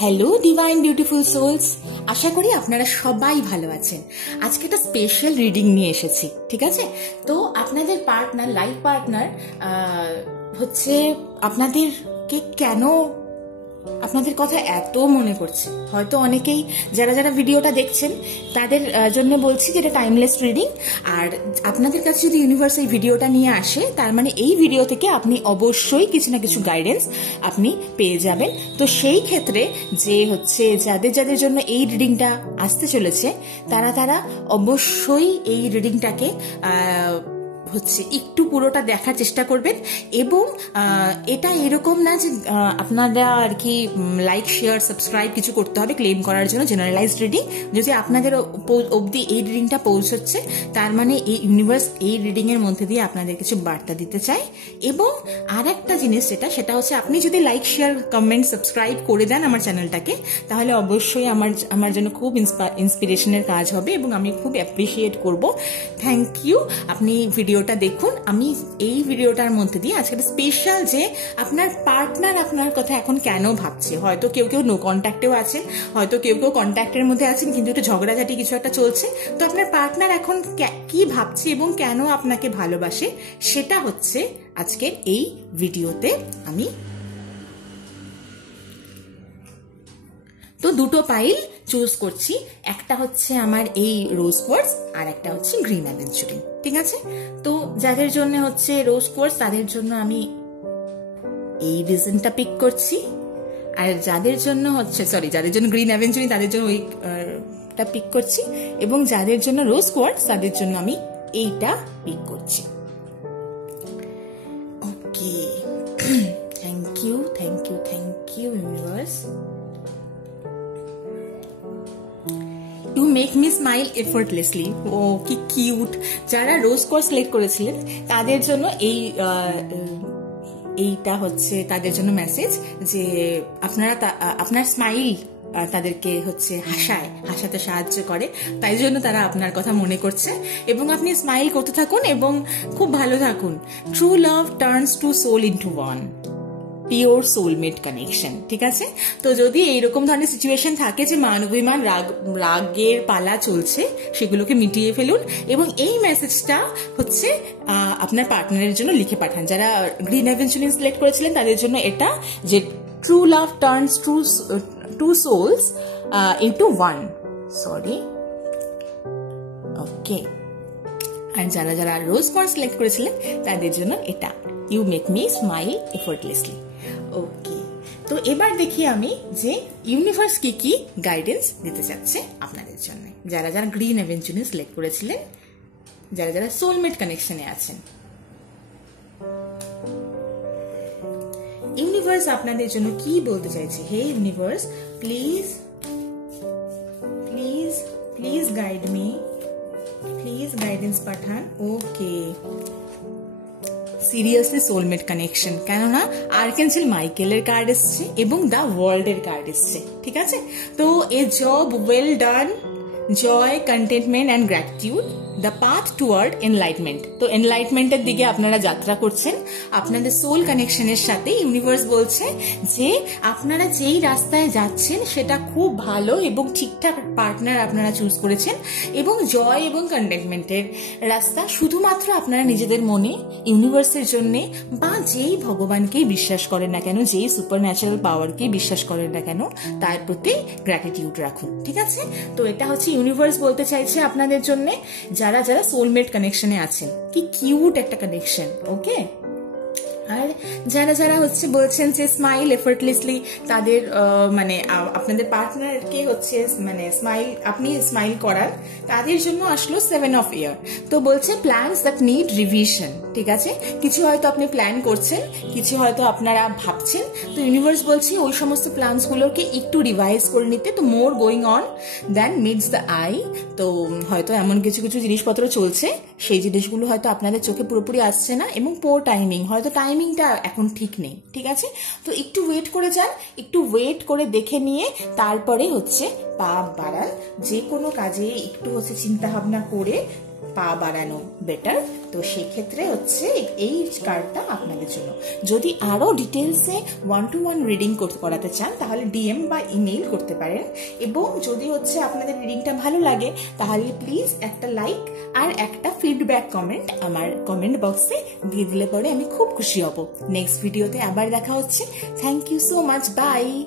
Hello divine beautiful sols, আশা করি আপনারা সবাই ভালো আছেন। আজকে একটা স্পেশাল রিডিং নিয়ে এসেছি, ঠিক আছে? তো আপনাদের পার্টনার, লাইফ পার্টনার হচ্ছে আপনাদেরকে কেন আপনাদের কথা এত মনে করছে। হয়তো অনেকেই যারা যারা ভিডিওটা দেখছেন তাদের জন্য বলছি যে এটা টাইমলেস রিডিং। আর আপনাদের কাছে যদি ইউনিভার্স এই ভিডিওটা নিয়ে আসে, তার মানে এই ভিডিও থেকে আপনি অবশ্যই কিছু না কিছু গাইডেন্স আপনি পেয়ে যাবেন। তো সেই ক্ষেত্রে যে হচ্ছে যাদের যাদের জন্য এই রিডিংটা আসতে চলেছে, তারা অবশ্যই এই রিডিংটাকে হচ্ছে একটু পুরোটা দেখার চেষ্টা করবেন। এবং এটা এরকম না যে আপনারা আর কি লাইক, শেয়ার, সাবস্ক্রাইব কিছু করতে হবে ক্লেম করার জন্য। জেনারেলাইজড রিডিং, যদি আপনাদের অবধি এই রিডিংটা পৌঁছচ্ছে, তার মানে এই ইউনিভার্স এই রিডিং এর মধ্যে দিয়ে আপনাদের কিছু বার্তা দিতে চায়। এবং আর একটা জিনিস সেটা হচ্ছে আপনি যদি লাইক, শেয়ার, কমেন্ট, সাবস্ক্রাইব করে দেন আমার চ্যানেলটাকে, তাহলে অবশ্যই আমার জন্য খুব ইন্সপিরেশনের কাজ হবে এবং আমি খুব অ্যাপ্রিসিয়েট করব। Thank you. আপনি ভিডিওটা দেখুন। আমি এই ভিডিওটার মধ্যে দিয়ে আজকে স্পেশাল যে আপনার পার্টনার আপনার কথা এখন কেন ভাবছে। হয়তো কেউ নো কন্ট্যাক্টেও আছেন, হয়তো কেউ কন্ট্যাক্টের মধ্যে আছেন কিন্তু একটু ঝগড়াঝাটি কিছু একটা চলছে। তো আপনার পার্টনার এখন কি ভাবছে এবং কেন আপনাকে ভালোবাসে, সেটা হচ্ছে আজকের এই ভিডিওতে আমি। তো দুটো পাইল চুজ করছি, একটা হচ্ছে আমার এই রোজ কোয়ার্টজ আর একটা হচ্ছে গ্রিন অ্যাভেঞ্চুরিন, ঠিক আছে? তো যাদের জন্য হচ্ছে রোজ কোয়ার্টজ তাদের জন্য আমি এই ডিজাইনটা পিক করছি, আর যাদের জন্য গ্রিন অ্যাভেঞ্চুরিন তাদের জন্য ওইটা পিক করছি, এবং যাদের জন্য রোজ কোয়ার্টজ তাদের জন্য আমি এইটা পিক করছি। Okay, thank you universe. You make me smile effortlessly. ও কি কিউট। যারা রোজ কোয়ার্টজ সিলেক্ট করেছিলেন তাদের জন্য এইটা হচ্ছে তাদের জন্য মেসেজ যে আপনার স্মাইল তাদেরকে হচ্ছে হাসাতে সাহায্য করে, তাই জন্য তারা আপনার কথা মনে করছে। এবং আপনি স্মাইল করতে থাকুন এবং খুব ভালো থাকুন। True love turns to soul into one, pure soulmate connection, ঠিক আছে? তো যদি এইরকম ধরনের সিচুয়েশন থাকে যে মান অভিমান, রাগের পালা চলছে, সেগুলোকে মিটিয়ে ফেলুন এবং এই মেসেজটা হচ্ছে আপনার পার্টনারের জন্য লিখে পাঠান। যারা গ্রিন অ্যাভেঞ্চুরিন সিলেক্ট করেছিলেন তাদের জন্য এটা, যে true love turns two souls into one. Okay. আর যারা রোজ কোয়ার্টজ সিলেক্ট করেছিলেন তাদের জন্য এটা, you make me smile effortlessly. Okay, তো এবার দেখি আমি যে ইউনিভার্স কি গাইডেন্স দিতে চাচ্ছে আপনাদের জন্য। যারা গ্রিন অ্যাভেঞ্চুরিন সিলেক্ট করেছিলেন, যারা সোলমেট কানেকশনে আছেন, ইউনিভার্স আপনাদের জন্য কি বলতে চাইছে। হে universe, please guide me, please guidance পাঠান। ওকে, সিরিয়াসলি সোলমেট কানেকশন, কেননা আর্কেঞ্জেল মাইকেলের কার্ড এসছে এবং দ্য ওয়ার্ল্ডের কার্ড এসছে, ঠিক আছে? তো a job well done, joy, contentment and gratitude, the path toward enlightenment. তো এনলাইটমেন্টের দিকে আপনারা যাত্রা করছেন আপনাদের সোল কানেকশনের সাথে। ইউনিভার্স বলছে যে আপনারা যেই রাস্তায় যাচ্ছেন সেটা খুব ভালো এবং ঠিকঠাক পার্টনার আপনারা চুজ করেছেন, এবং জয় এবং কন্টেন্টমেন্টের রাস্তা শুধুমাত্র আপনারা নিজেদের মনে, ইউনিভার্সের জন্য, বা যেই ভগবানকেই বিশ্বাস করেন না কেন, যেই সুপার ন্যাচারাল পাওয়ারকেই বিশ্বাস করেন না কেন, তার প্রতি গ্র্যাটিটিউড রাখুন, ঠিক আছে? তো এটা হচ্ছে ইউনিভার্স বলতে চাইছে আপনাদের জন্য, যারা সোলমেট কানেকশনে আছেন। কি কিউট একটা কানেকশন। ওকে, আর যারা হচ্ছে বলছেন যে স্মাইল এফোর্টলেসলি, তাদের মানে আপনাদের পার্টনারকে হচ্ছে মানে আপনি স্মাইল করান, তাদের জন্য আসলো 7 অফ ইয়ার। তো বলছে প্ল্যানস দ্যাট নিড রিভিশন, ঠিক আছে? কিছু হয়তো আপনি প্ল্যান করছেন, কিছু হয়তো আপনারা ভাবছেন। তো ইউনিভার্স বলছে ওই সমস্ত প্ল্যানসগুলোকে একটু রিভাইজ করে নিতে। তো more going on than meets the eye. তো হয়তো এমন কিছু জিনিসপত্র চলছে, সেই জিনিসগুলো হয়তো আপনাদের চোখে পুরোপুরি আসছে না, এবং পোর টাইমিং, হয়তো টাইমিংটা এখন ঠিক নেই, ঠিক আছে? তো একটু ওয়েট করে যান, একটু ওয়েট করে দেখে নিয়ে তারপরে হচ্ছে পা বাড়ান। যে কোনো কাজে একটু হচ্ছে চিন্তা ভাবনা করে পা বাড়ানো বেটার। তো সেই ক্ষেত্রে হচ্ছে এই কার্ডটা আপনাদের জন্য। যদি আরো ডিটেলসে 1-to-1 রিডিং করাতে চান তাহলে ডিএম বা ইমেইল করতে পারেন। এবং যদি হচ্ছে আপনাদের রিডিংটা ভালো লাগে তাহলে প্লিজ একটা লাইক আর একটা ফিডব্যাক কমেন্ট আমার কমেন্ট বক্সে দিয়ে দিলে পরে আমি খুব খুশি হব। নেক্সট ভিডিওতে আবার দেখা হচ্ছে। Thank you so much, by.